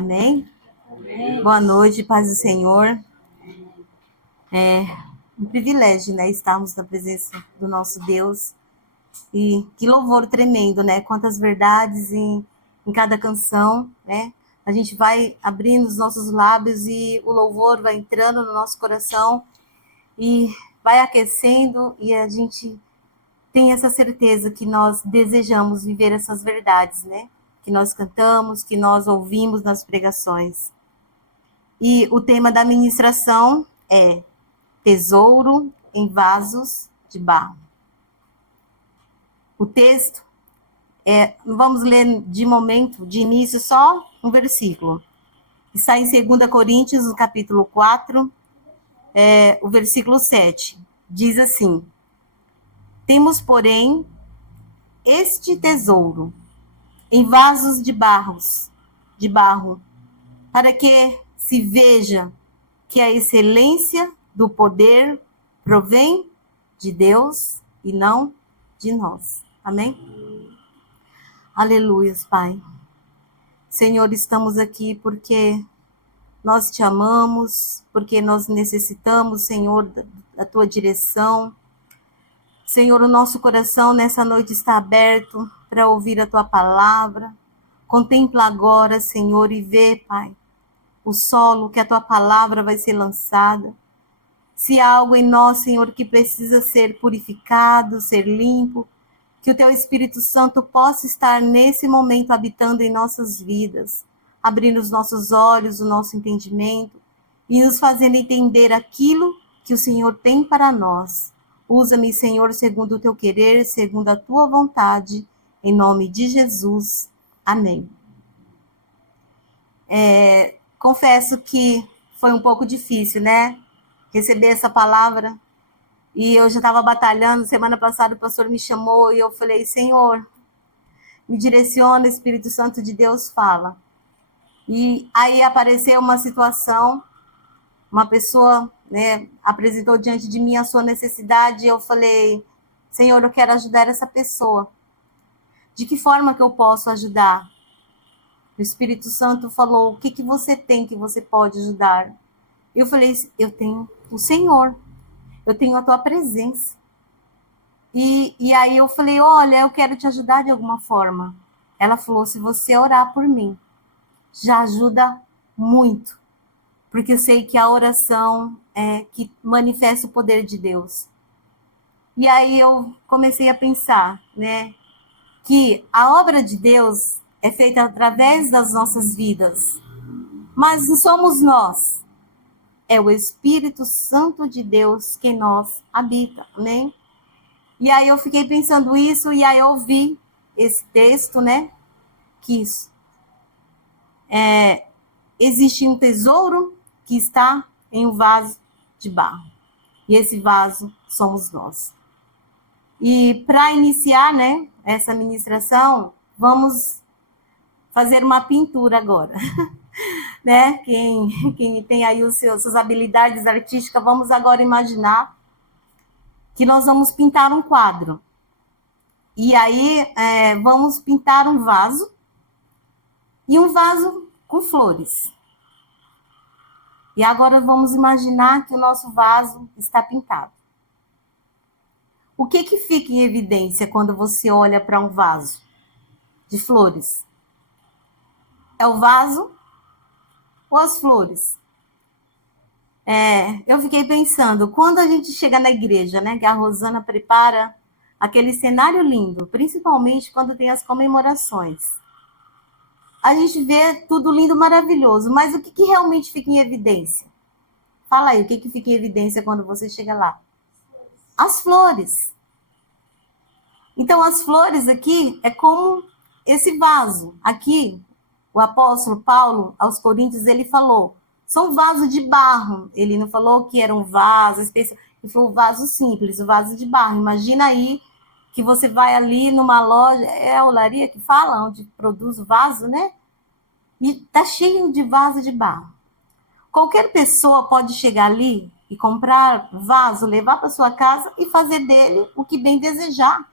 Amém? Amém. Boa noite, paz do Senhor. É um privilégio, né, estarmos na presença do nosso Deus. E que louvor tremendo, né? Quantas verdades em cada canção, né? A gente vai abrindo os nossos lábios e o louvor vai entrando no nosso coração e vai aquecendo, e a gente tem essa certeza que nós desejamos viver essas verdades, né? Que nós cantamos, que nós ouvimos nas pregações. E o tema da ministração é Tesouro em Vasos de Barro. O texto vamos ler de momento, de início, só um versículo. Está em 2 Coríntios, no capítulo 4, o versículo 7. Diz assim: Temos, porém, este tesouro em vasos de barro, para que se veja que a excelência do poder provém de Deus e não de nós. Amém? Aleluia, Pai. Senhor, estamos aqui porque nós te amamos, porque nós necessitamos, Senhor, da tua direção. Senhor, o nosso coração nessa noite está aberto para ouvir a tua palavra. Contempla agora, Senhor, e vê, Pai, o solo que a tua palavra vai ser lançada. Se há algo em nós, Senhor, que precisa ser purificado, ser limpo, que o teu Espírito Santo possa estar nesse momento habitando em nossas vidas, abrindo os nossos olhos, o nosso entendimento e nos fazendo entender aquilo que o Senhor tem para nós. Usa-me, Senhor, segundo o teu querer, segundo a tua vontade, em nome de Jesus. Amém. Confesso que foi um pouco difícil, né? Receber essa palavra. E eu já estava batalhando. Semana passada o pastor me chamou e eu falei: Senhor, me direciona, Espírito Santo de Deus, fala. E aí apareceu uma situação, uma pessoa, né, apresentou diante de mim a sua necessidade, e eu falei: Senhor, eu quero ajudar essa pessoa. De que forma que eu posso ajudar? O Espírito Santo falou: o que você tem que você pode ajudar? Eu falei: eu tenho o Senhor, eu tenho a tua presença. E aí eu falei: olha, eu quero te ajudar de alguma forma. Ela falou: se você orar por mim, já ajuda muito. Porque eu sei que a oração é que manifesta o poder de Deus. E aí eu comecei a pensar, né, que a obra de Deus é feita através das nossas vidas. Mas não somos nós. É o Espírito Santo de Deus que em nós habita, amém? E aí eu fiquei pensando isso, e aí eu ouvi esse texto, né, que existe um tesouro que está em um vaso de barro. E esse vaso somos nós. E para iniciar, né, essa ministração, vamos fazer uma pintura agora. Né? Quem tem aí suas habilidades artísticas, vamos agora imaginar que nós vamos pintar um quadro. E aí vamos pintar um vaso, e um vaso com flores. E agora vamos imaginar que o nosso vaso está pintado. O que fica em evidência quando você olha para um vaso de flores? É o vaso ou as flores? Eu fiquei pensando, quando a gente chega na igreja, né, que a Rosana prepara aquele cenário lindo, principalmente quando tem as comemorações, a gente vê tudo lindo, maravilhoso, mas o que realmente fica em evidência? Fala aí, o que fica em evidência quando você chega lá? As flores. Então, as flores aqui é como esse vaso. Aqui, o apóstolo Paulo, aos Coríntios, ele falou: são vasos de barro. Ele não falou que era um vaso especial, ele falou vaso simples, o vaso de barro. Imagina aí que você vai ali numa loja, é a olaria que fala, onde produz o vaso, né? E tá cheio de vaso de barro. Qualquer pessoa pode chegar ali e comprar vaso, levar para sua casa e fazer dele o que bem desejar.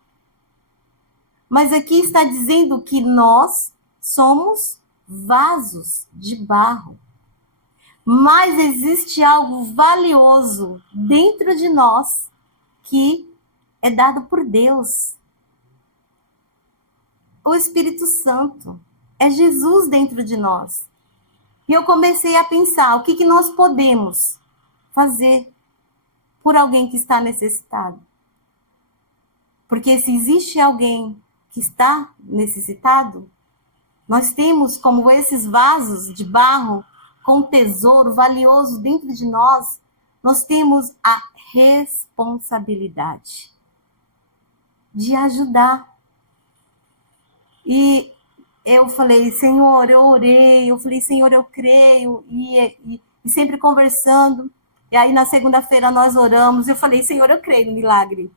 Mas aqui está dizendo que nós somos vasos de barro. Mas existe algo valioso dentro de nós que é dado por Deus. O Espírito Santo. É Jesus dentro de nós. E eu comecei a pensar o que nós podemos fazer por alguém que está necessitado. Porque se existe alguém que está necessitado, nós temos como esses vasos de barro com tesouro valioso dentro de nós, nós temos a responsabilidade de ajudar. E eu falei, Senhor, eu orei, eu falei, Senhor, eu creio, e sempre conversando. E aí na segunda-feira nós oramos, eu falei, Senhor, eu creio no milagre.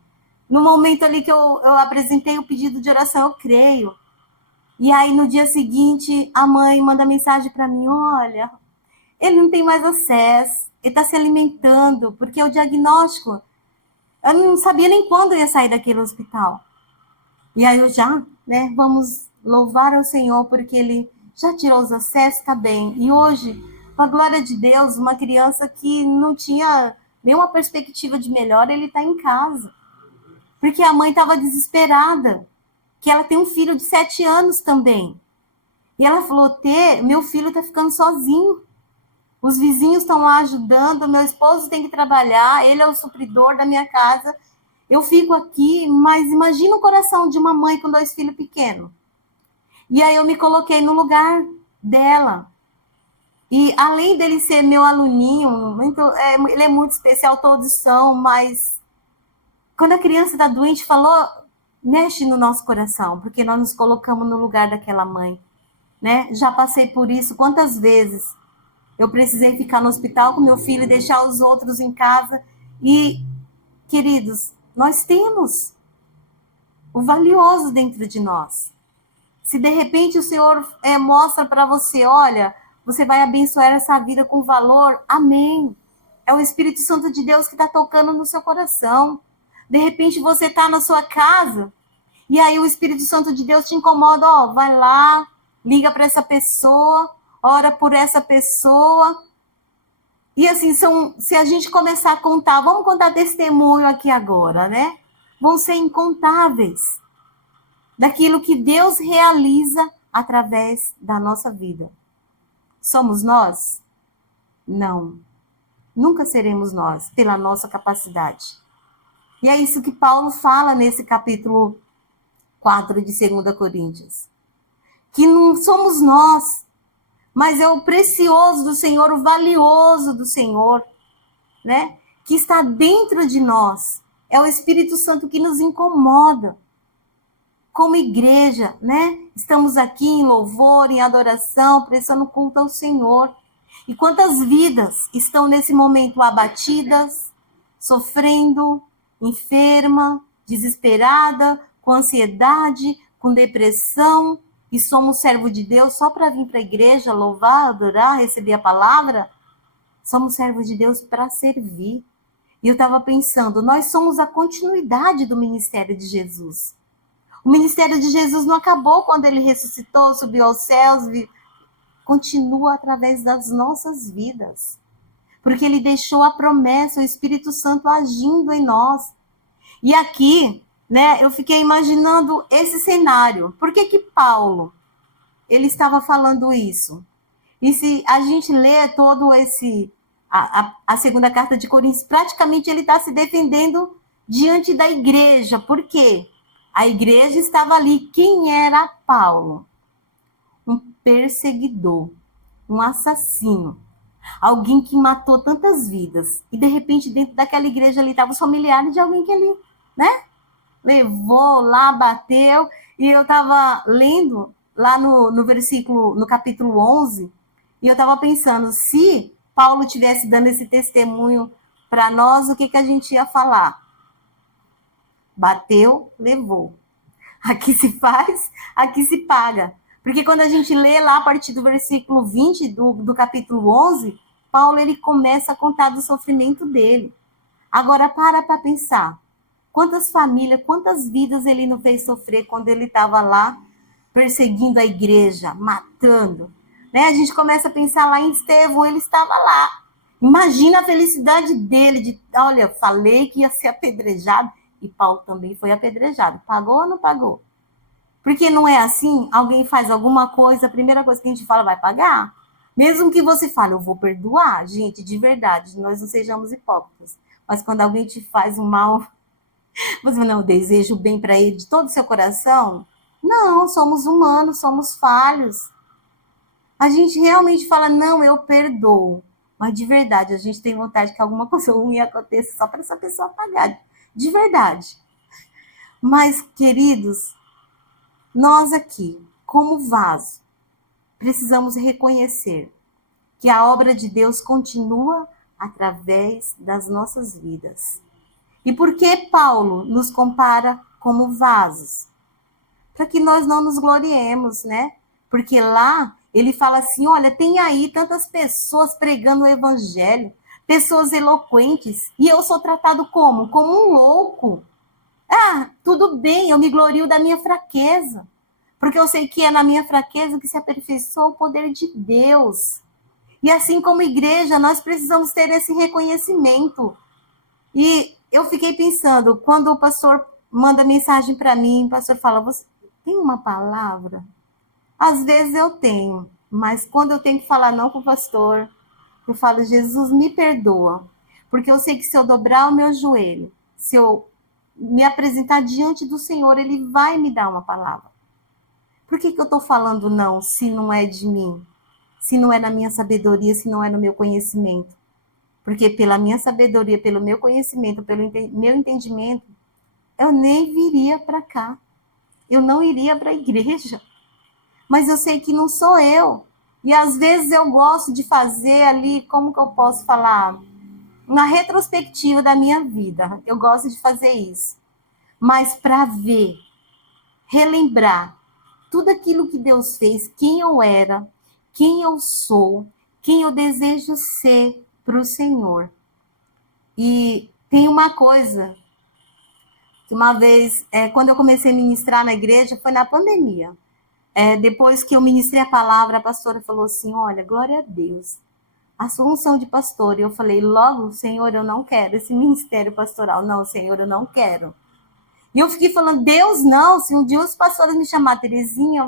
No momento ali que eu apresentei o pedido de oração, eu creio. E aí no dia seguinte, a mãe manda mensagem para mim, olha, ele não tem mais acesso, ele está se alimentando, porque o diagnóstico, eu não sabia nem quando eu ia sair daquele hospital. E aí eu já, né, vamos louvar ao Senhor, porque ele já tirou os acessos, está bem. E hoje, com a glória de Deus, uma criança que não tinha nenhuma perspectiva de melhora, ele está em casa. Porque a mãe estava desesperada, que ela tem um filho de 7 anos também. E ela falou, meu filho está ficando sozinho. Os vizinhos estão lá ajudando, meu esposo tem que trabalhar, ele é o supridor da minha casa. Eu fico aqui, mas imagina o coração de uma mãe com 2 filhos pequenos. E aí eu me coloquei no lugar dela. E além dele ser meu aluninho, ele é muito especial, todos são, mas quando a criança está doente, falou, mexe no nosso coração, porque nós nos colocamos no lugar daquela mãe. Né? Já passei por isso quantas vezes. Eu precisei ficar no hospital com meu filho e deixar os outros em casa. E, queridos, nós temos o valioso dentro de nós. Se de repente o Senhor mostra para você, olha, você vai abençoar essa vida com valor, amém. É o Espírito Santo de Deus que está tocando no seu coração. De repente você está na sua casa e aí o Espírito Santo de Deus te incomoda, ó, vai lá, liga para essa pessoa, ora por essa pessoa. E assim, se a gente começar a contar, vamos contar testemunho aqui agora, né? Vão ser incontáveis daquilo que Deus realiza através da nossa vida. Somos nós? Não. Nunca seremos nós, pela nossa capacidade. E é isso que Paulo fala nesse capítulo 4 de 2 Coríntios. Que não somos nós, mas é o precioso do Senhor, o valioso do Senhor, né? Que está dentro de nós. É o Espírito Santo que nos incomoda. Como igreja, né? Estamos aqui em louvor, em adoração, prestando culto ao Senhor. E quantas vidas estão nesse momento abatidas, sofrendo, enferma, desesperada, com ansiedade, com depressão, e somos servo de Deus só para vir para a igreja, louvar, adorar, receber a palavra? Somos servos de Deus para servir. E eu estava pensando, nós somos a continuidade do ministério de Jesus. O ministério de Jesus não acabou quando ele ressuscitou, subiu aos céus, continua através das nossas vidas. Porque ele deixou a promessa, o Espírito Santo agindo em nós. E aqui, né, eu fiquei imaginando esse cenário. Por que Paulo, ele estava falando isso? E se a gente lê todo a segunda carta de Coríntios, praticamente ele está se defendendo diante da igreja. Por quê? A igreja estava ali. Quem era Paulo? Um perseguidor, um assassino, alguém que matou tantas vidas. E de repente, dentro daquela igreja ali, estavam os familiares de alguém que ele, né, levou lá, bateu. E eu estava lendo lá no versículo, no capítulo 11, e eu estava pensando, se Paulo tivesse dando esse testemunho para nós, o que a gente ia falar? Bateu, levou. Aqui se faz, aqui se paga. Porque quando a gente lê lá a partir do versículo 20 do capítulo 11, Paulo ele começa a contar do sofrimento dele. Agora para pensar. Quantas famílias, quantas vidas ele não fez sofrer quando ele estava lá perseguindo a igreja, matando. né? A gente começa a pensar lá em Estevão, ele estava lá. Imagina a felicidade dele de, olha, falei que ia ser apedrejado, e Paulo também foi apedrejado. Pagou ou não pagou? Porque não é assim, alguém faz alguma coisa, a primeira coisa que a gente fala, vai pagar? Mesmo que você fale, eu vou perdoar, gente, de verdade, nós não sejamos hipócritas. Mas quando alguém te faz um mal, você não deseja o bem para ele de todo o seu coração? Não, somos humanos, somos falhos. A gente realmente fala, não, eu perdoo. Mas de verdade, a gente tem vontade que alguma coisa ruim aconteça só para essa pessoa pagar. De verdade. Mas, queridos, nós aqui, como vaso, precisamos reconhecer que a obra de Deus continua através das nossas vidas. E por que Paulo nos compara como vasos? Para que nós não nos gloriemos, né? Porque lá ele fala assim: olha, tem aí tantas pessoas pregando o evangelho, pessoas eloquentes, e eu sou tratado como? Como um louco. Ah, tudo bem, eu me glorio da minha fraqueza, porque eu sei que é na minha fraqueza que se aperfeiçoa o poder de Deus. E assim como igreja, nós precisamos ter esse reconhecimento. E eu fiquei pensando, quando o pastor manda mensagem para mim, o pastor fala, você tem uma palavra? Às vezes eu tenho, mas quando eu tenho que falar não com o pastor, eu falo, Jesus, me perdoa. Porque eu sei que se eu dobrar o meu joelho, se eu me apresentar diante do Senhor, Ele vai me dar uma palavra. Por que eu estou falando não, se não é de mim? Se não é na minha sabedoria, se não é no meu conhecimento? Porque pela minha sabedoria, pelo meu conhecimento, pelo meu entendimento, eu nem viria para cá. Eu não iria para a igreja. Mas eu sei que não sou eu. E às vezes eu gosto de fazer ali, como que eu posso falar? Uma retrospectiva da minha vida. Eu gosto de fazer isso. Mas para ver, relembrar tudo aquilo que Deus fez, quem eu era, quem eu sou, quem eu desejo ser para o Senhor. E tem uma coisa, que uma vez, quando eu comecei a ministrar na igreja, foi na pandemia. Depois que eu ministrei a palavra, a pastora falou assim, olha, glória a Deus, a sua unção de pastor. E eu falei, logo, Senhor, eu não quero esse ministério pastoral. Não, Senhor, eu não quero. E eu fiquei falando, Deus, não, se um dia os pastores me chamar, Terezinha,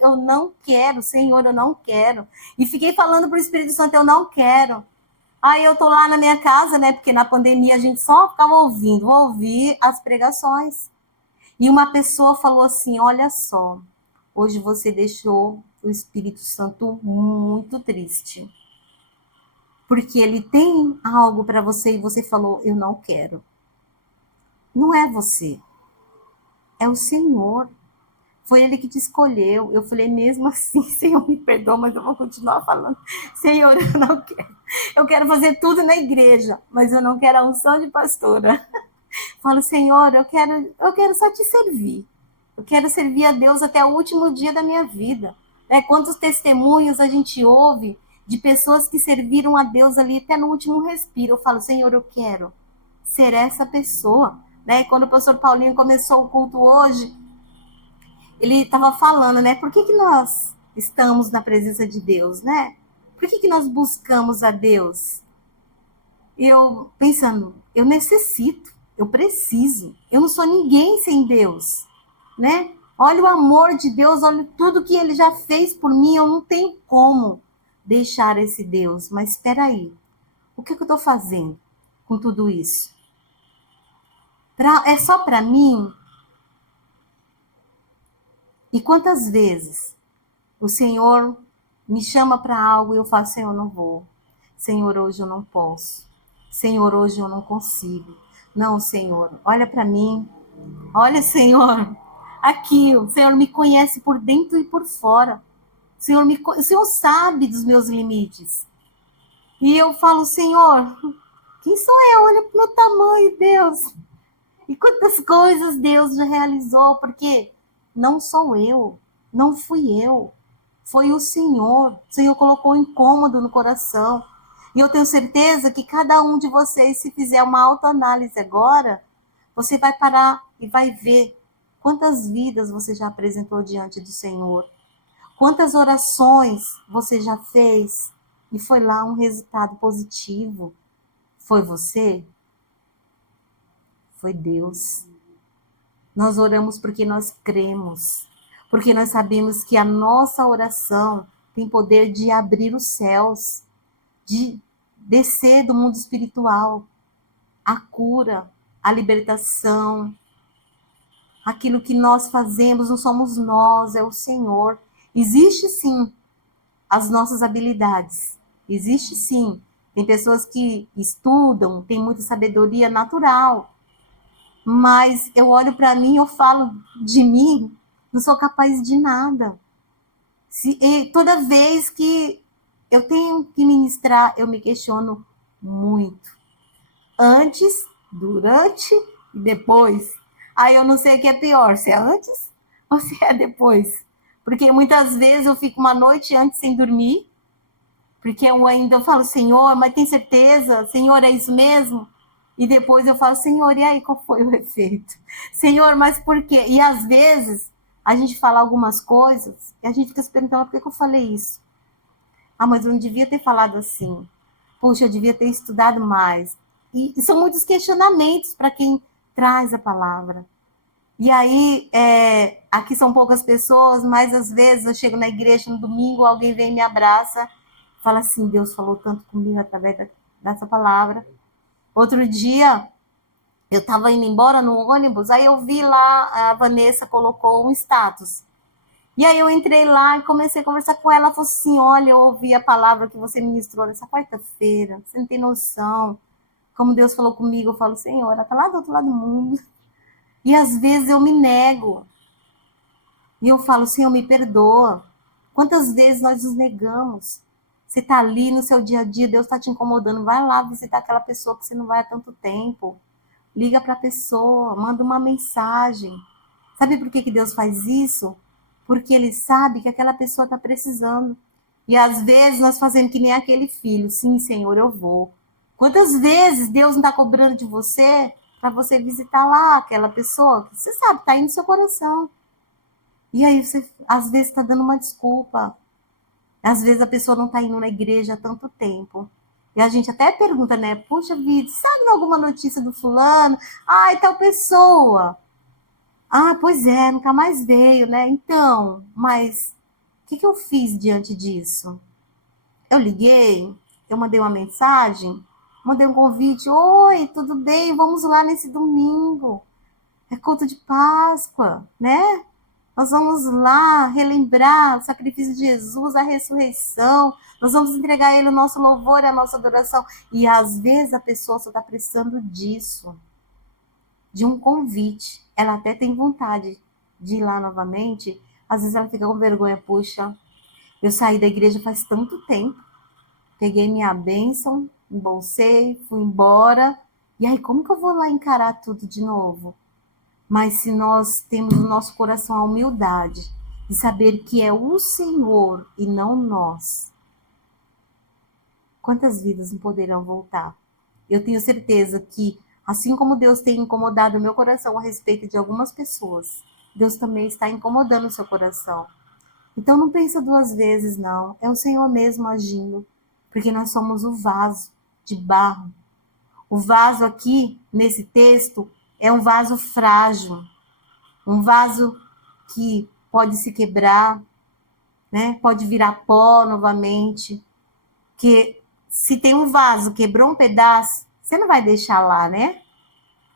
eu não quero, Senhor, eu não quero. E fiquei falando para o Espírito Santo, eu não quero. Aí eu tô lá na minha casa, né, porque na pandemia a gente só ficava ouvindo, ouvir as pregações. E uma pessoa falou assim, olha só, hoje você deixou o Espírito Santo muito triste. Porque ele tem algo para você e você falou, eu não quero. Não é você. É o Senhor. Foi Ele que te escolheu. Eu falei, mesmo assim, Senhor, me perdoa, mas eu vou continuar falando. Senhor, eu não quero. Eu quero fazer tudo na igreja, mas eu não quero a unção de pastora. Falo, Senhor, eu quero só te servir. Eu quero servir a Deus até o último dia da minha vida. Quantos testemunhos a gente ouve de pessoas que serviram a Deus ali até no último respiro. Eu falo, Senhor, eu quero ser essa pessoa. Quando o pastor Paulinho começou o culto hoje, ele estava falando, né? Por que nós estamos na presença de Deus, né? Por que nós buscamos a Deus? Eu pensando, eu necessito, eu preciso, eu não sou ninguém sem Deus, né? Olha o amor de Deus, olha tudo que Ele já fez por mim, eu não tenho como deixar esse Deus. Mas espera aí, o que eu estou fazendo com tudo isso? É só para mim? E quantas vezes o Senhor me chama para algo e eu falo, Senhor, não vou. Senhor, hoje eu não posso. Senhor, hoje eu não consigo. Não, Senhor, olha para mim. Olha, Senhor, aqui, o Senhor me conhece por dentro e por fora. O Senhor sabe dos meus limites. E eu falo, Senhor, quem sou eu? Olha para o meu tamanho, Deus. E quantas coisas Deus já realizou, porque não sou eu, não fui eu, foi o Senhor. O Senhor colocou um incômodo no coração. E eu tenho certeza que cada um de vocês, se fizer uma autoanálise agora, você vai parar e vai ver quantas vidas você já apresentou diante do Senhor. Quantas orações você já fez e foi lá um resultado positivo? Foi você? Foi Deus. Nós oramos porque nós cremos, porque nós sabemos que a nossa oração tem poder de abrir os céus, de descer do mundo espiritual, a cura, a libertação. Aquilo que nós fazemos não somos nós, é o Senhor. Existe sim as nossas habilidades. Existe sim. Tem pessoas que estudam, tem muita sabedoria natural. Mas eu olho para mim, eu falo de mim, não sou capaz de nada. Toda vez que eu tenho que ministrar, eu me questiono muito. Antes, durante e depois. Aí eu não sei o que é pior, se é antes ou se é depois. Porque muitas vezes eu fico uma noite antes sem dormir, porque eu falo, Senhor, mas tem certeza? Senhor, é isso mesmo? E depois eu falo, Senhor, e aí qual foi o efeito? Senhor, mas por quê? E às vezes a gente fala algumas coisas e a gente fica se perguntando, por que eu falei isso? Ah, mas eu não devia ter falado assim. Puxa, eu devia ter estudado mais. E são muitos questionamentos para quem traz a palavra. E aí, aqui são poucas pessoas, mas às vezes eu chego na igreja no domingo, alguém vem e me abraça, fala assim, Deus falou tanto comigo através dessa palavra. Outro dia, eu estava indo embora no ônibus, aí eu vi lá, a Vanessa colocou um status. E aí eu entrei lá e comecei a conversar com ela. Ela falou assim, olha, eu ouvi a palavra que você ministrou nessa quarta-feira. Você não tem noção. Como Deus falou comigo, eu falo, Senhor, ela está lá do outro lado do mundo. E às vezes eu me nego. E eu falo, Senhor, me perdoa. Quantas vezes nós nos negamos? Você está ali no seu dia a dia, Deus está te incomodando. Vai lá visitar aquela pessoa que você não vai há tanto tempo. Liga para a pessoa, manda uma mensagem. Sabe por que Deus faz isso? Porque Ele sabe que aquela pessoa está precisando. E às vezes nós fazemos que nem aquele filho. Sim, Senhor, eu vou. Quantas vezes Deus não está cobrando de você para você visitar lá aquela pessoa que você sabe, está aí no seu coração. E aí você, às vezes, está dando uma desculpa. Às vezes a pessoa não está indo na igreja há tanto tempo. E a gente até pergunta, né? Puxa vida, sabe alguma notícia do fulano? Ai, tal pessoa. Ah, pois é, nunca mais veio, né? Então, mas o que eu fiz diante disso? Eu liguei, eu mandei uma mensagem, mandei um convite. Oi, tudo bem? Vamos lá nesse domingo. É culto de Páscoa, né? Nós vamos lá relembrar o sacrifício de Jesus, a ressurreição. Nós vamos entregar a Ele o nosso louvor e a nossa adoração. E às vezes a pessoa só está precisando disso, de um convite. Ela até tem vontade de ir lá novamente. Às vezes ela fica com vergonha. Puxa, eu saí da igreja faz tanto tempo. Peguei minha bênção, embolsei, fui embora. E aí, como que eu vou lá encarar tudo de novo? Mas se nós temos no nosso coração a humildade de saber que é o Senhor e não nós, quantas vidas não poderão voltar? Eu tenho certeza que, assim como Deus tem incomodado o meu coração a respeito de algumas pessoas, Deus também está incomodando o seu coração. Então não pensa duas vezes, não. É o Senhor mesmo agindo, porque nós somos o vaso de barro. O vaso aqui, nesse texto, é um vaso frágil, um vaso que pode se quebrar, né? Pode virar pó novamente. Que se tem um vaso, quebrou um pedaço, você não vai deixar lá, né?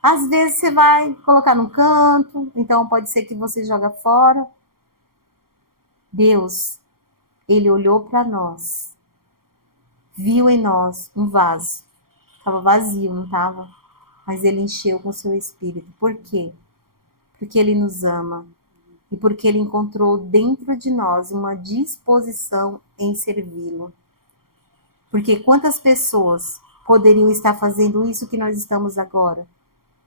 Às vezes você vai colocar num canto, então pode ser que você joga fora. Deus, Ele olhou para nós, viu em nós um vaso. Estava vazio, não estava? Mas Ele encheu com o seu Espírito. Por quê? Porque Ele nos ama. E porque Ele encontrou dentro de nós uma disposição em servi-lo. Porque quantas pessoas poderiam estar fazendo isso que nós estamos agora,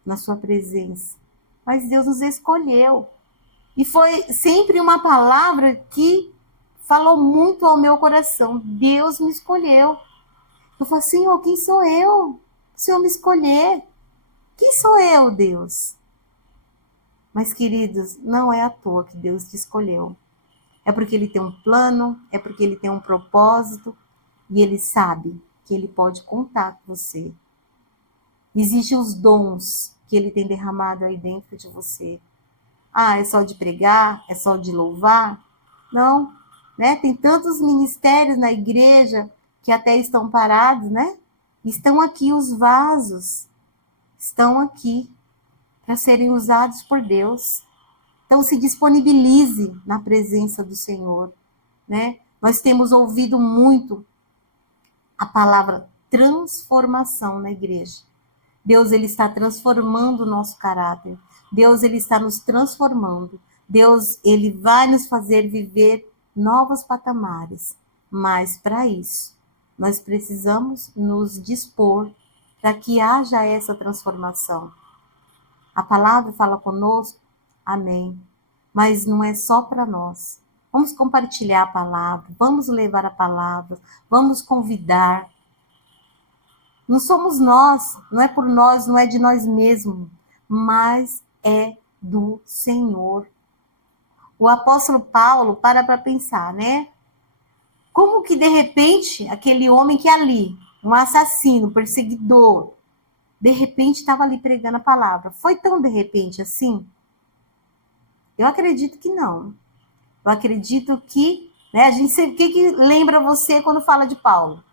na sua presença? Mas Deus nos escolheu. E foi sempre uma palavra que falou muito ao meu coração. Deus me escolheu. Eu falo, Senhor, quem sou eu? O Senhor me escolher. Quem sou eu, Deus? Mas, queridos, não é à toa que Deus te escolheu. É porque ele tem um plano, é porque ele tem um propósito e ele sabe que ele pode contar com você. Existem os dons que ele tem derramado aí dentro de você. Ah, é só de pregar? É só de louvar? Não, né? Tem tantos ministérios na igreja que até estão parados, né? Estão aqui os vasos, estão aqui para serem usados por Deus. Então se disponibilize na presença do Senhor, né? Nós temos ouvido muito a palavra transformação na igreja. Deus, ele está transformando o nosso caráter. Deus, ele está nos transformando. Deus, ele vai nos fazer viver novos patamares. Mas, para isso, nós precisamos nos dispor para que haja essa transformação. A palavra fala conosco, amém. Mas não é só para nós. Vamos compartilhar a palavra, vamos levar a palavra, vamos convidar. Não somos nós, não é por nós, não é de nós mesmos, mas é do Senhor. O apóstolo Paulo para pensar, né? Como que de repente aquele homem que é ali, um assassino, perseguidor, de repente estava ali pregando a palavra. Foi tão de repente assim? Eu acredito que não. Eu acredito que, né, a gente sempre, o que lembra você quando fala de Paulo?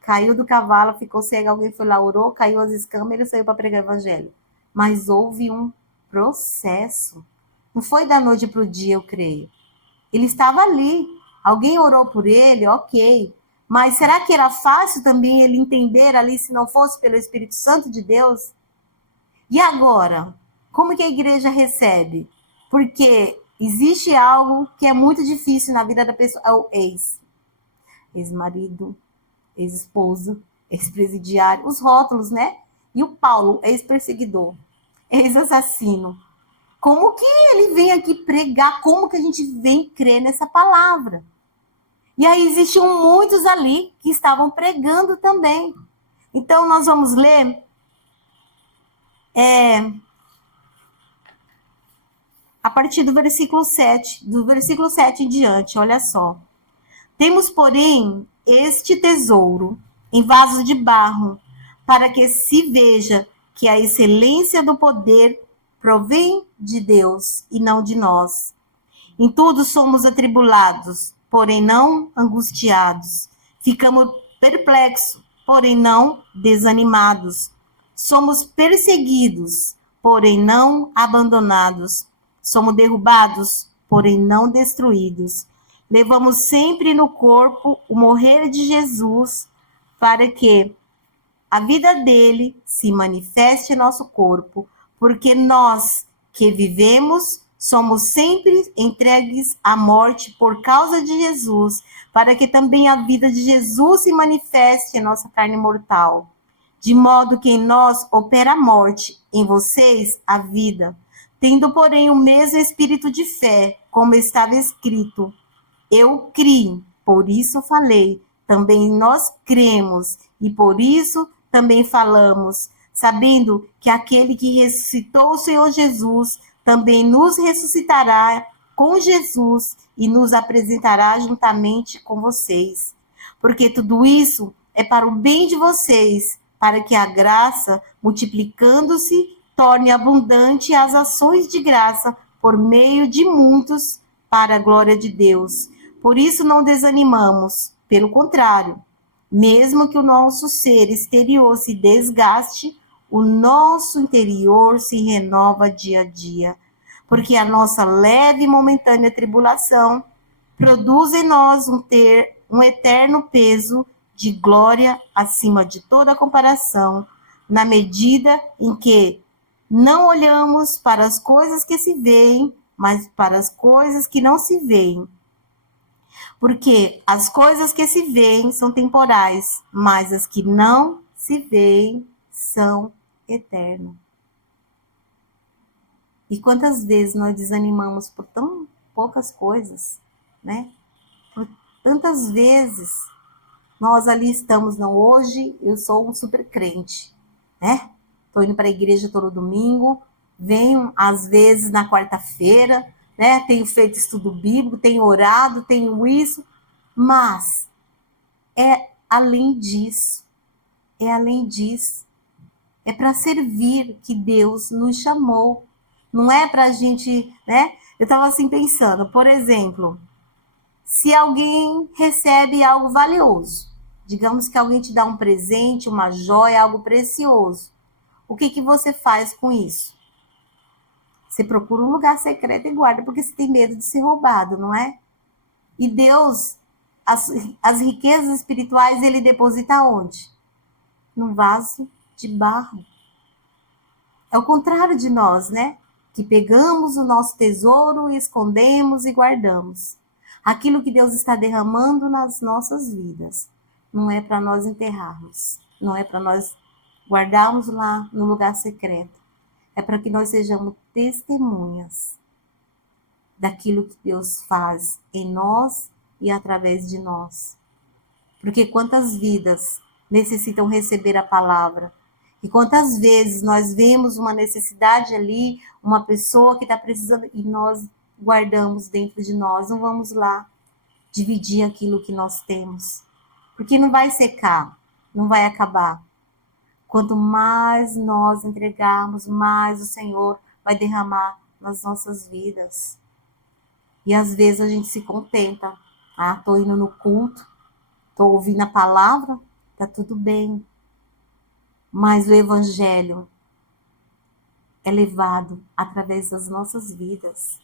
Caiu do cavalo, ficou cego, alguém foi lá, orou, caiu as escamas, ele saiu para pregar o evangelho. Mas houve um processo. Não foi da noite para o dia, eu creio. Ele estava ali. Alguém orou por ele, ok. Mas será que era fácil também ele entender ali se não fosse pelo Espírito Santo de Deus? E agora? Como que a igreja recebe? Porque existe algo que é muito difícil na vida da pessoa. É o ex-marido, ex-esposa, ex-presidiário, os rótulos, né? E o Paulo, ex-perseguidor, ex-assassino. Como que ele vem aqui pregar? Como que a gente vem crer nessa palavra? E aí existiam muitos ali que estavam pregando também. Então nós vamos ler a partir do versículo 7, em diante, olha só. Temos, porém, este tesouro em vasos de barro, para que se veja que a excelência do poder provém de Deus e não de nós. Em tudo somos atribulados, porém não angustiados. Ficamos perplexos, porém não desanimados. Somos perseguidos, porém não abandonados. Somos derrubados, porém não destruídos. Levamos sempre no corpo o morrer de Jesus, para que a vida dele se manifeste em nosso corpo, porque nós que vivemos somos sempre entregues à morte por causa de Jesus, para que também a vida de Jesus se manifeste em nossa carne mortal. De modo que em nós opera a morte, em vocês a vida. Tendo, porém, o mesmo espírito de fé, como estava escrito, eu criei, por isso falei. Também nós cremos, e por isso também falamos, sabendo que aquele que ressuscitou o Senhor Jesus também nos ressuscitará com Jesus e nos apresentará juntamente com vocês. Porque tudo isso é para o bem de vocês, para que a graça, multiplicando-se, torne abundante as ações de graça por meio de muitos para a glória de Deus. Por isso não desanimamos, pelo contrário, mesmo que o nosso ser exterior se desgaste, o nosso interior se renova dia a dia, porque a nossa leve e momentânea tribulação produz em nós um eterno peso de glória acima de toda comparação, na medida em que não olhamos para as coisas que se veem, mas para as coisas que não se veem. Porque as coisas que se veem são temporais, mas as que não se veem são eternas. E quantas vezes nós desanimamos por tão poucas coisas, né? Por tantas vezes nós ali estamos, não, hoje eu sou um super crente, né? Estou indo para a igreja todo domingo, venho às vezes na quarta-feira, né? Tenho feito estudo bíblico, tenho orado, tenho isso, mas é além disso. É além disso. É para servir que Deus nos chamou. Não é para a gente, né? Eu estava assim pensando, por exemplo, se alguém recebe algo valioso, digamos que alguém te dá um presente, uma joia, algo precioso, o que que você faz com isso? Você procura um lugar secreto e guarda, porque você tem medo de ser roubado, não é? E Deus, as riquezas espirituais, ele deposita onde? Num vaso de barro. É o contrário de nós, né? Que pegamos o nosso tesouro e escondemos e guardamos. Aquilo que Deus está derramando nas nossas vidas não é para nós enterrarmos, não é para nós guardarmos lá no lugar secreto. É para que nós sejamos testemunhas daquilo que Deus faz em nós e através de nós. Porque quantas vidas necessitam receber a palavra? E quantas vezes nós vemos uma necessidade ali, uma pessoa que está precisando, e nós guardamos dentro de nós, não vamos lá dividir aquilo que nós temos. Porque não vai secar, não vai acabar. Quanto mais nós entregarmos, mais o Senhor vai derramar nas nossas vidas. E às vezes a gente se contenta. Ah, estou indo no culto, estou ouvindo a palavra, tá tudo bem. Mas o evangelho é levado através das nossas vidas.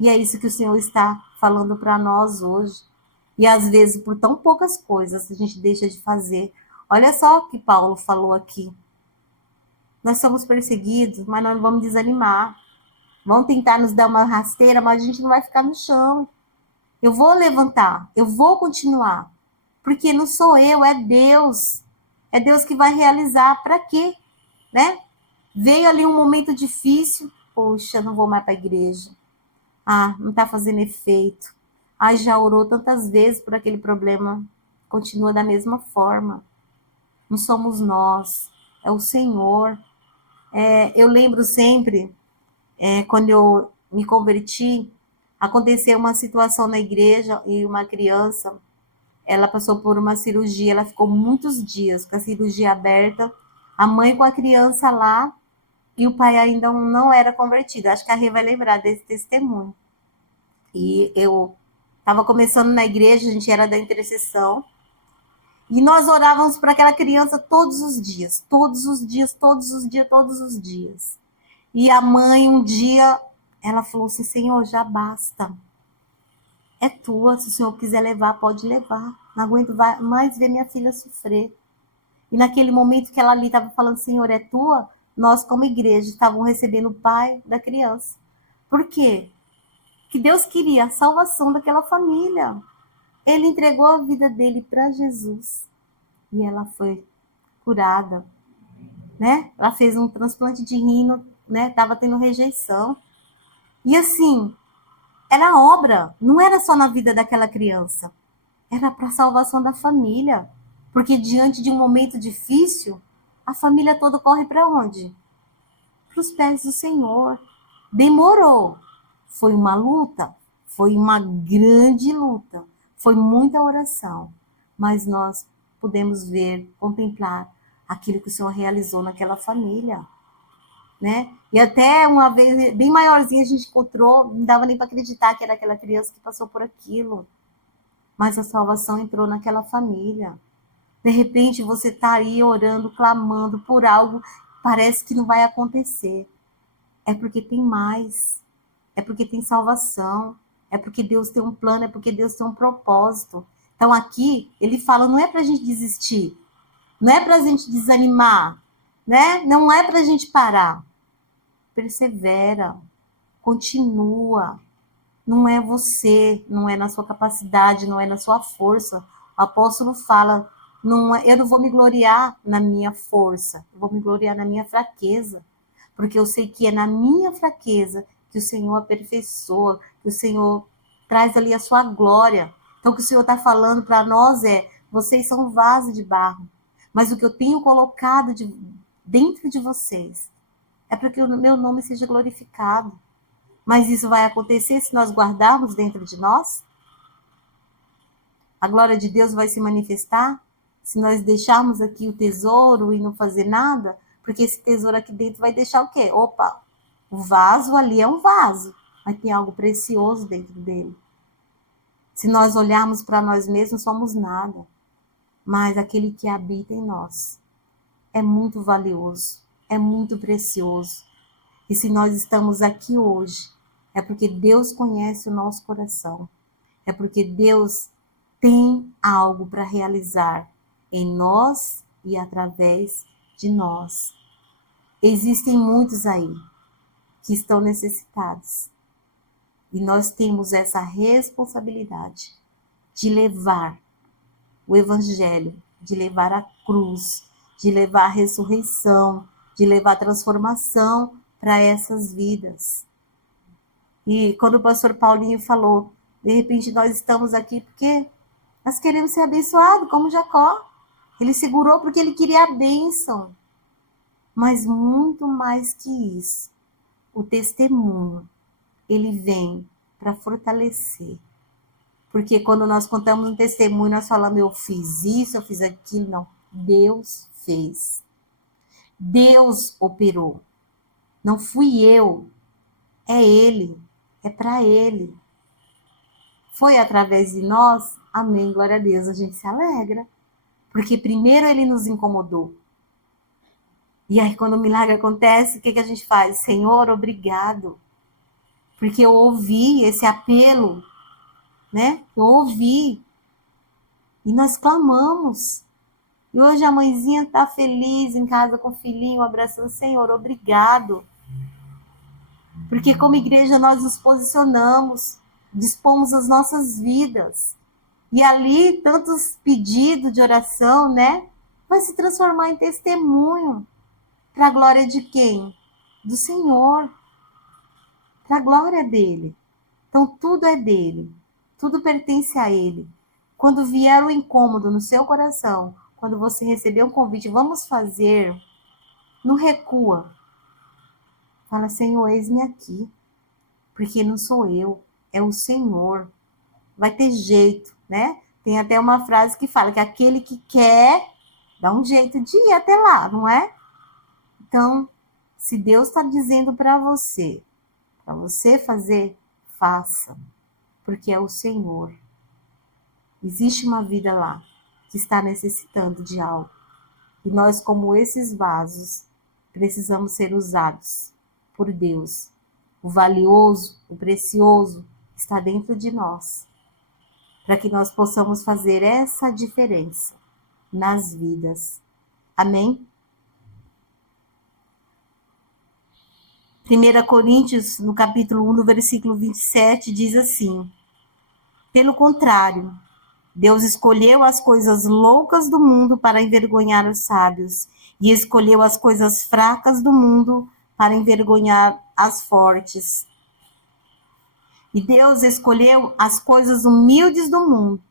E é isso que o Senhor está falando para nós hoje. E às vezes, por tão poucas coisas, a gente deixa de fazer. Olha só o que Paulo falou aqui. Nós somos perseguidos, mas nós não vamos desanimar. Vão tentar nos dar uma rasteira, mas a gente não vai ficar no chão. Eu vou levantar, eu vou continuar. Porque não sou eu, é Deus. É Deus que vai realizar. Para quê? Né? Veio ali um momento difícil. Poxa, não vou mais para a igreja. Ah, não está fazendo efeito. Ah, já orou tantas vezes por aquele problema. Continua da mesma forma. Não somos nós, é o Senhor. Eu lembro sempre, quando eu me converti, aconteceu uma situação na igreja e uma criança, ela passou por uma cirurgia, ela ficou muitos dias com a cirurgia aberta, a mãe com a criança lá e o pai ainda não era convertido. Acho que a Rê vai lembrar desse testemunho. E eu estava começando na igreja, a gente era da intercessão, e nós orávamos para aquela criança todos os dias, todos os dias, todos os dias, todos os dias. E a mãe, um dia, ela falou assim, Senhor, já basta. É tua, se o Senhor quiser levar, pode levar. Não aguento mais ver minha filha sofrer. E naquele momento que ela ali estava falando, Senhor, é tua, nós como igreja estávamos recebendo o pai da criança. Por quê? Que Deus queria a salvação daquela família. Ele entregou a vida dele para Jesus. E ela foi curada, né? Ela fez um transplante de rim, né? Tava tendo rejeição. E assim, era obra, não era só na vida daquela criança. Era para a salvação da família. Porque diante de um momento difícil, a família toda corre para onde? Para os pés do Senhor. Demorou. Foi uma luta, foi uma grande luta, foi muita oração, mas nós pudemos ver, contemplar aquilo que o Senhor realizou naquela família, né? E até uma vez, bem maiorzinha, a gente encontrou, não dava nem para acreditar que era aquela criança que passou por aquilo, mas a salvação entrou naquela família. De repente, você está aí orando, clamando por algo, parece que não vai acontecer. É porque tem mais. É porque tem salvação, é porque Deus tem um plano, é porque Deus tem um propósito. Então aqui ele fala, não é para a gente desistir, não é para a gente desanimar, né? Não é para a gente parar. Persevera, continua. Não é você, não é na sua capacidade, não é na sua força. O apóstolo fala, eu não vou me gloriar na minha força, eu vou me gloriar na minha fraqueza, porque eu sei que é na minha fraqueza que o Senhor aperfeiçoa, que o Senhor traz ali a sua glória. Então, o que o Senhor está falando para nós é, vocês são um vaso de barro, mas o que eu tenho colocado dentro de vocês é para que o meu nome seja glorificado. Mas isso vai acontecer se nós guardarmos dentro de nós? A glória de Deus vai se manifestar se nós deixarmos aqui o tesouro e não fazer nada? Porque esse tesouro aqui dentro vai deixar o quê? Opa, o vaso ali é um vaso, mas tem algo precioso dentro dele. Se nós olharmos para nós mesmos, somos nada. Mas aquele que habita em nós é muito valioso, é muito precioso. E se nós estamos aqui hoje, é porque Deus conhece o nosso coração. É porque Deus tem algo para realizar em nós e através de nós. Existem muitos aí que estão necessitados. E nós temos essa responsabilidade de levar o Evangelho, de levar a cruz, de levar a ressurreição, de levar a transformação para essas vidas. E quando o pastor Paulinho falou, de repente nós estamos aqui porque nós queremos ser abençoados, como Jacó. Ele segurou porque ele queria a bênção. Mas muito mais que isso, o testemunho, ele vem para fortalecer. Porque quando nós contamos um testemunho, nós falamos, eu fiz isso, eu fiz aquilo. Não, Deus fez. Deus operou. Não fui eu, é Ele, é para Ele. Foi através de nós, amém, glória a Deus, a gente se alegra. Porque primeiro Ele nos incomodou. E aí quando o milagre acontece, o que a gente faz? Senhor, obrigado. Porque eu ouvi esse apelo, né? Eu ouvi. E nós clamamos. E hoje a mãezinha está feliz em casa com o filhinho, abraçando, Senhor, obrigado. Porque como igreja nós nos posicionamos, dispomos as nossas vidas. E ali, tantos pedidos de oração, né? Vai se transformar em testemunho. Para a glória de quem? Do Senhor. Para a glória dele. Então tudo é dele. Tudo pertence a ele. Quando vier o incômodo no seu coração, quando você receber um convite, vamos fazer, não recua. Fala, Senhor, eis-me aqui. Porque não sou eu, é o Senhor. Vai ter jeito, né? Tem até uma frase que fala que aquele que quer, dá um jeito de ir até lá, não é? Então, se Deus está dizendo para você fazer, faça. Porque é o Senhor. Existe uma vida lá que está necessitando de algo. E nós, como esses vasos, precisamos ser usados por Deus. O valioso, o precioso está dentro de nós. Para que nós possamos fazer essa diferença nas vidas. Amém? 1 Coríntios, no capítulo 1, no versículo 27, diz assim: pelo contrário, Deus escolheu as coisas loucas do mundo para envergonhar os sábios, e escolheu as coisas fracas do mundo para envergonhar as fortes. E Deus escolheu as coisas humildes do mundo,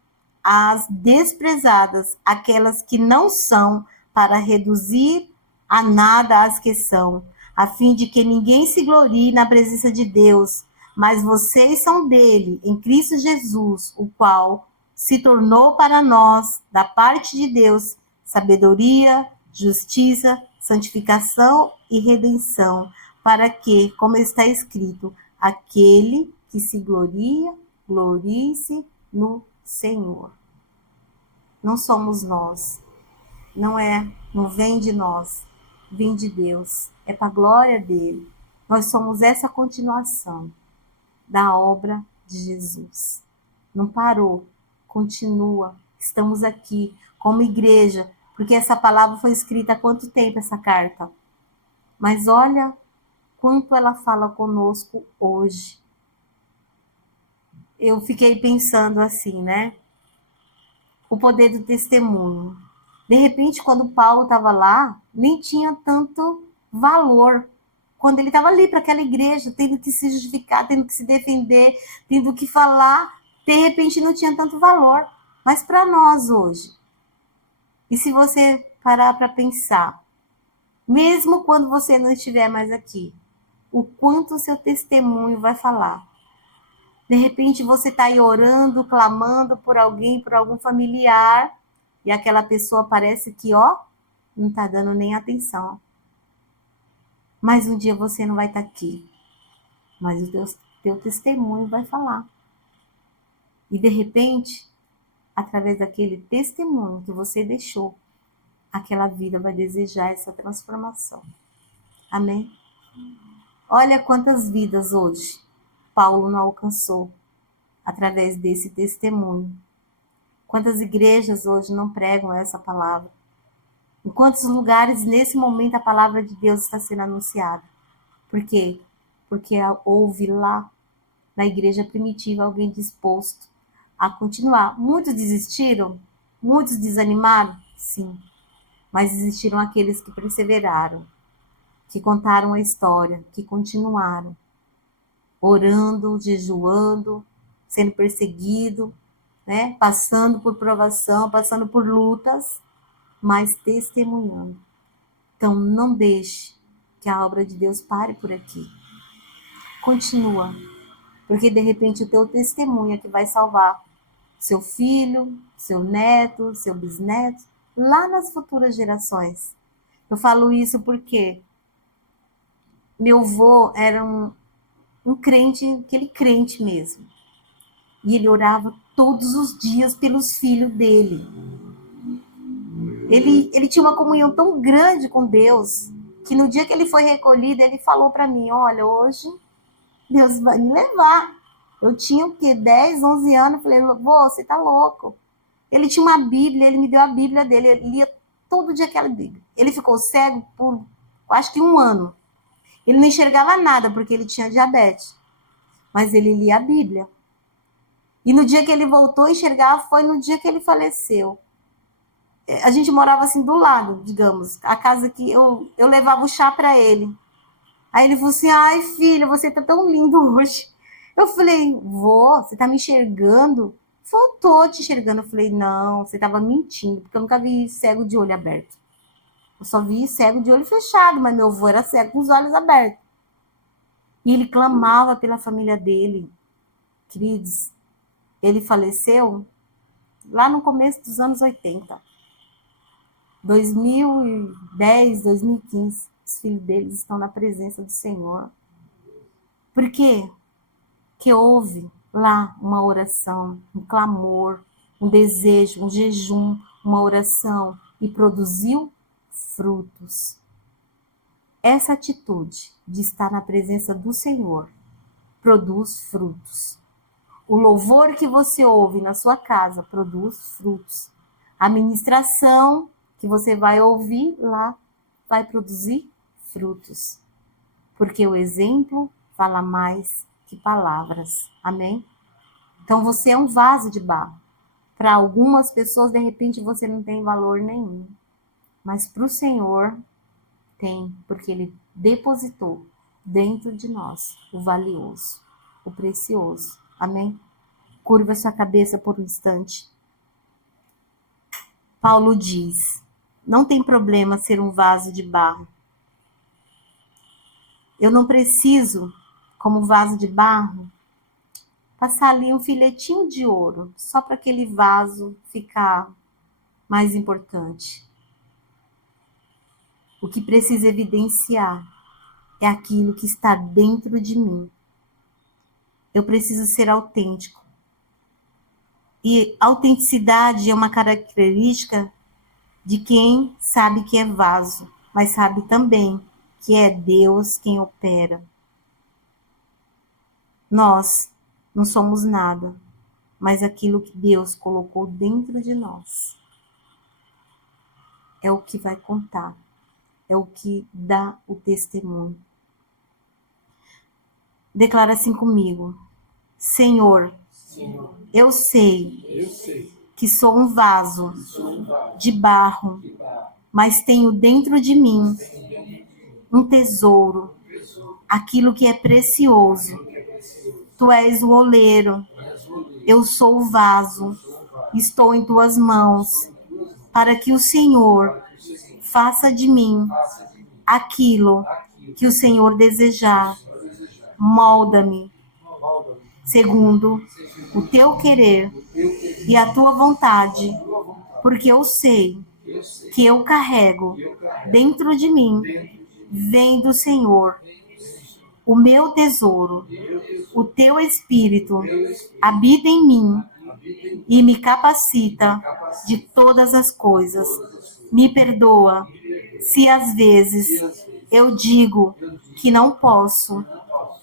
as desprezadas, aquelas que não são, para reduzir a nada as que são, a fim de que ninguém se glorie na presença de Deus. Mas vocês são dele, em Cristo Jesus, o qual se tornou para nós, da parte de Deus, sabedoria, justiça, santificação e redenção, para que, como está escrito, aquele que se gloria, glorie-se no Senhor. Não somos nós, não vem de nós, vem de Deus, é para a glória dele. Nós somos essa continuação da obra de Jesus. Não parou, continua. Estamos aqui como igreja, porque essa palavra foi escrita há quanto tempo, essa carta? Mas olha quanto ela fala conosco hoje. Eu fiquei pensando assim, né? O poder do testemunho. De repente, quando Paulo estava lá, nem tinha tanto valor. Quando ele estava ali para aquela igreja, tendo que se justificar, tendo que se defender, tendo que falar, de repente não tinha tanto valor. Mas para nós hoje, e se você parar para pensar, mesmo quando você não estiver mais aqui, o quanto o seu testemunho vai falar. De repente você está aí orando, clamando por alguém, por algum familiar, e aquela pessoa parece que, não está dando nem atenção. Mas um dia você não vai estar aqui. Mas o teu testemunho vai falar. E de repente, através daquele testemunho que você deixou, aquela vida vai desejar essa transformação. Amém? Olha quantas vidas hoje Paulo não alcançou através desse testemunho. Quantas igrejas hoje não pregam essa palavra? Em quantos lugares, nesse momento, a palavra de Deus está sendo anunciada? Por quê? Porque houve lá, na igreja primitiva, alguém disposto a continuar. Muitos desistiram? Muitos desanimaram? Sim. Mas existiram aqueles que perseveraram, que contaram a história, que continuaram, orando, jejuando, sendo perseguido, né? Passando por provação, passando por lutas, mas testemunhando. Então, não deixe que a obra de Deus pare por aqui. Continua, porque de repente o teu testemunho é que vai salvar seu filho, seu neto, seu bisneto, lá nas futuras gerações. Eu falo isso porque meu avô era um crente, aquele crente mesmo. E ele orava todos os dias pelos filhos dele. Ele tinha uma comunhão tão grande com Deus, que no dia que ele foi recolhido, ele falou para mim, olha, hoje Deus vai me levar. Eu tinha o quê? 10, 11 anos. Eu falei, vô, você tá louco. Ele tinha uma Bíblia, ele me deu a Bíblia dele, ele lia todo dia aquela Bíblia. Ele ficou cego por, acho que 1 ano. Ele não enxergava nada, porque ele tinha diabetes. Mas ele lia a Bíblia. E no dia que ele voltou a enxergar, foi no dia que ele faleceu. A gente morava assim do lado, digamos. A casa que eu levava o chá para ele. Aí ele falou assim, ai filho, você tá tão lindo hoje. Eu falei, vô, você tá me enxergando? Faltou te enxergando. Eu falei, não, você tava mentindo, porque eu nunca vi cego de olho aberto. Eu só vi cego de olho fechado, mas meu avô era cego com os olhos abertos. E ele clamava pela família dele. Queridos, ele faleceu lá no começo dos anos 80. 2010, 2015. Os filhos deles estão na presença do Senhor. Por quê? Que houve lá uma oração, um clamor, um desejo, um jejum, uma oração e produziu frutos. Essa atitude de estar na presença do Senhor produz frutos. O louvor que você ouve na sua casa produz frutos. A ministração que você vai ouvir lá vai produzir frutos. Porque o exemplo fala mais que palavras. Amém? Então você é um vaso de barro. Para algumas pessoas, de repente, você não tem valor nenhum. Mas para o Senhor tem, porque Ele depositou dentro de nós o valioso, o precioso. Amém? Curva sua cabeça por um instante. Paulo diz, não tem problema ser um vaso de barro. Eu não preciso, como vaso de barro, passar ali um filetinho de ouro, só para aquele vaso ficar mais importante. O que precisa evidenciar é aquilo que está dentro de mim. Eu preciso ser autêntico. E autenticidade é uma característica de quem sabe que é vaso, mas sabe também que é Deus quem opera. Nós não somos nada, mas aquilo que Deus colocou dentro de nós é o que vai contar, é o que dá o testemunho. Declara assim comigo, Senhor, eu sei que sou um vaso de barro, mas tenho dentro de mim um tesouro, aquilo que é precioso. Tu és o oleiro, eu sou o vaso, estou em tuas mãos, para que o Senhor faça de mim aquilo que o Senhor desejar. Molda-me segundo o teu querer e a tua vontade, porque eu sei que eu carrego dentro de mim, vem do Senhor, o meu tesouro. O teu Espírito habita em mim e me capacita de todas as coisas. Me perdoa se às vezes eu digo que não posso,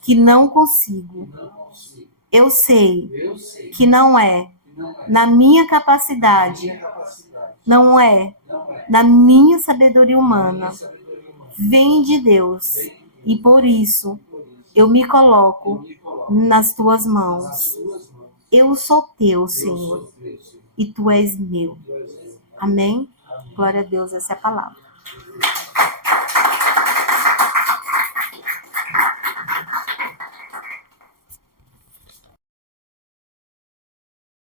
que não consigo. Eu sei que não é na minha capacidade, não é na minha sabedoria humana. Vem de Deus e por isso eu me coloco nas tuas mãos. Eu sou teu, Senhor, e tu és meu. Amém? Glória a Deus, essa é a palavra.